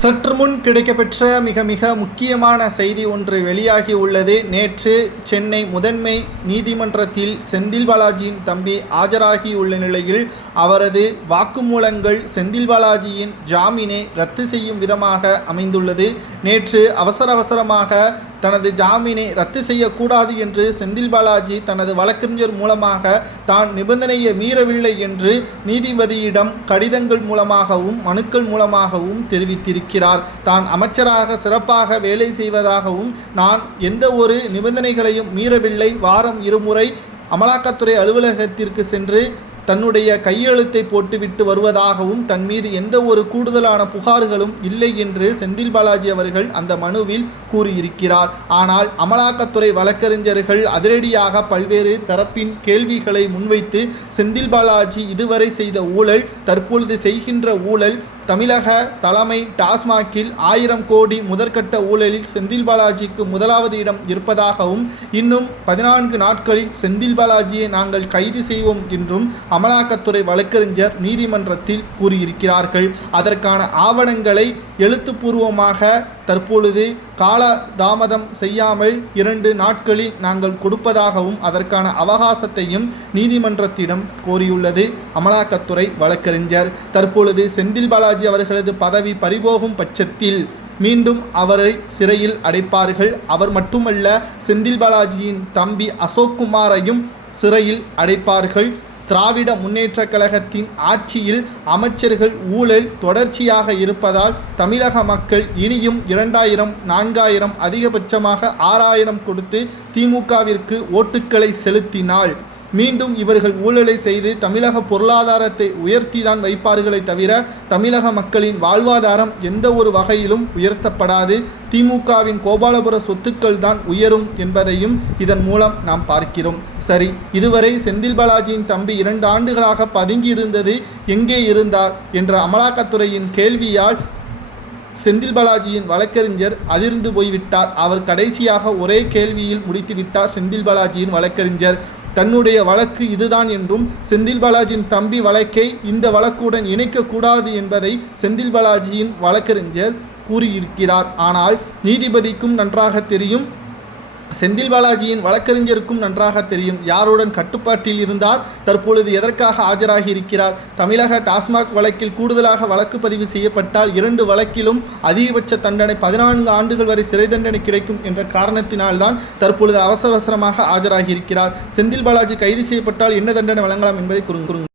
சற்று முன் கிடைக்கப்பெற்ற மிக மிக முக்கியமான செய்தி ஒன்று வெளியாகி உள்ளது. நேற்று சென்னை முதன்மை நீதிமன்றத்தில் செந்தில் பாலாஜியின் தம்பி ஆஜராகியுள்ள நிலையில் அவரது வாக்குமூலங்கள் செந்தில் பாலாஜியின் ஜாமீனை ரத்து செய்யும் விதமாக அமைந்துள்ளது. நேற்று அவசரமாக தனது ஜாமீனை ரத்து செய்யக்கூடாது என்று செந்தில் பாலாஜி தனது வழக்கறிஞர் மூலமாக தான் நிபந்தனையை மீறவில்லை என்று நீதிபதியிடம் கடிதங்கள் மூலமாகவும் மனுக்கள் மூலமாகவும் தெரிவித்திருக்கிறார். தான் அமைச்சராக சிறப்பாக வேலை செய்வதாகவும் நான் எந்த ஒரு நிபந்தனைகளையும் மீறவில்லை, வாரம் 2 முறை அமலாக்கத்துறை அலுவலகத்திற்கு சென்று தன்னுடைய கையெழுத்தை போட்டுவிட்டு வருவதாகவும் தன் மீது எந்த ஒரு கூடுதலான புகார்களும் இல்லை என்று செந்தில் பாலாஜி அவர்கள் அந்த மனுவில் கூறியிருக்கிறார். ஆனால் அமலாக்கத்துறை வழக்கறிஞர்கள் அதிரடியாக பல்வேறு தரப்பின் கேள்விகளை முன்வைத்து செந்தில் பாலாஜி இதுவரை செய்த ஊழல், தற்பொழுது செய்கின்ற ஊழல், தமிழக தலைமை டாஸ்மாகில் 1000 கோடி முதற்கட்ட ஊழலில் செந்தில் பாலாஜிக்கு முதலாவது இடம் இருப்பதாகவும் இன்னும் 14 நாட்களில் செந்தில் பாலாஜியை நாங்கள் கைது செய்வோம் என்றும் அமலாக்கத்துறை வழக்கறிஞர் நீதிமன்றத்தில் கூறியிருக்கிறார்கள். அதற்கான ஆவணங்களை எழுத்துப்பூர்வமாக தற்பொழுது காலதாமதம் செய்யாமல் 2 நாட்களில் நாங்கள் கொடுப்பதாகவும் அதற்கான அவகாசத்தையும் நீதிமன்றத்திடம் கோரியுள்ளது அமலாக்கத்துறை வழக்கறிஞர். தற்பொழுது செந்தில் பாலாஜி அவர்களது பதவி பறிபோகும் பட்சத்தில் மீண்டும் அவரை சிறையில் அடைப்பார்கள். அவர் மட்டுமல்ல, செந்தில் பாலாஜியின் தம்பி அசோக்குமாரையும் சிறையில் அடைப்பார்கள். திராவிட முன்னேற்ற கழகத்தின் ஆட்சியில் அமைச்சர்கள் ஊழல் தொடர்ச்சியாக இருப்பதால் தமிழக மக்கள் இனியும் 2000, 4000, அதிகபட்சமாக 6000 கொடுத்து திமுகவிற்கு ஓட்டுக்களை செலுத்தினால் மீண்டும் இவர்கள் ஊழலை செய்து தமிழக பொருளாதாரத்தை உயர்த்தி தான் வைப்பார்களே தவிர தமிழக மக்களின் வாழ்வாதாரம் எந்த ஒரு வகையிலும் உயர்த்தப்படாது. திமுகவின் கோபாலபுர சொத்துக்கள் தான் உயரும் என்பதையும் இதன் மூலம் நாம் பார்க்கிறோம். சரி, இதுவரை செந்தில் பாலாஜியின் தம்பி 2 ஆண்டுகளாக பதுங்கி இருந்தது எங்கே இருந்தார் என்ற அமலாக்கத்துறையின் கேள்வியால் செந்தில் பாலாஜியின் வழக்கறிஞர் அதிர்ந்து போய்விட்டார். அவர் கடைசியாக ஒரே கேள்வியில் முடித்துவிட்டார். செந்தில் பாலாஜியின் வழக்கறிஞர் தன்னுடைய வழக்கு இதுதான் என்றும் செந்தில் பாலாஜியின் தம்பி வழக்கை இந்த வழக்குடன் இணைக்கக்கூடாது என்பதை செந்தில் பாலாஜியின் வழக்கறிஞர் கூறியிருக்கிறார். ஆனால் நீதிபதிக்கும் நன்றாக தெரியும், செந்தில் பாலாஜியின் வழக்கறிஞருக்கும் நன்றாக தெரியும் யாருடன் கட்டுப்பாட்டில் இருந்தார், தற்பொழுது எதற்காக ஆஜராகி இருக்கிறார். தமிழக டாஸ்மாக் வழக்கில் கூடுதலாக வழக்கு பதிவு செய்யப்பட்டால் 2 வழக்கிலும் அதிகபட்ச தண்டனை 14 ஆண்டுகள் வரை சிறை தண்டனை கிடைக்கும் என்ற காரணத்தினால்தான் தற்பொழுது அவசரமாக ஆஜராகி இருக்கிறார். செந்தில் பாலாஜி கைது செய்யப்பட்டால் என்ன தண்டனை வழங்கலாம் என்பதை கூறுங்கள்.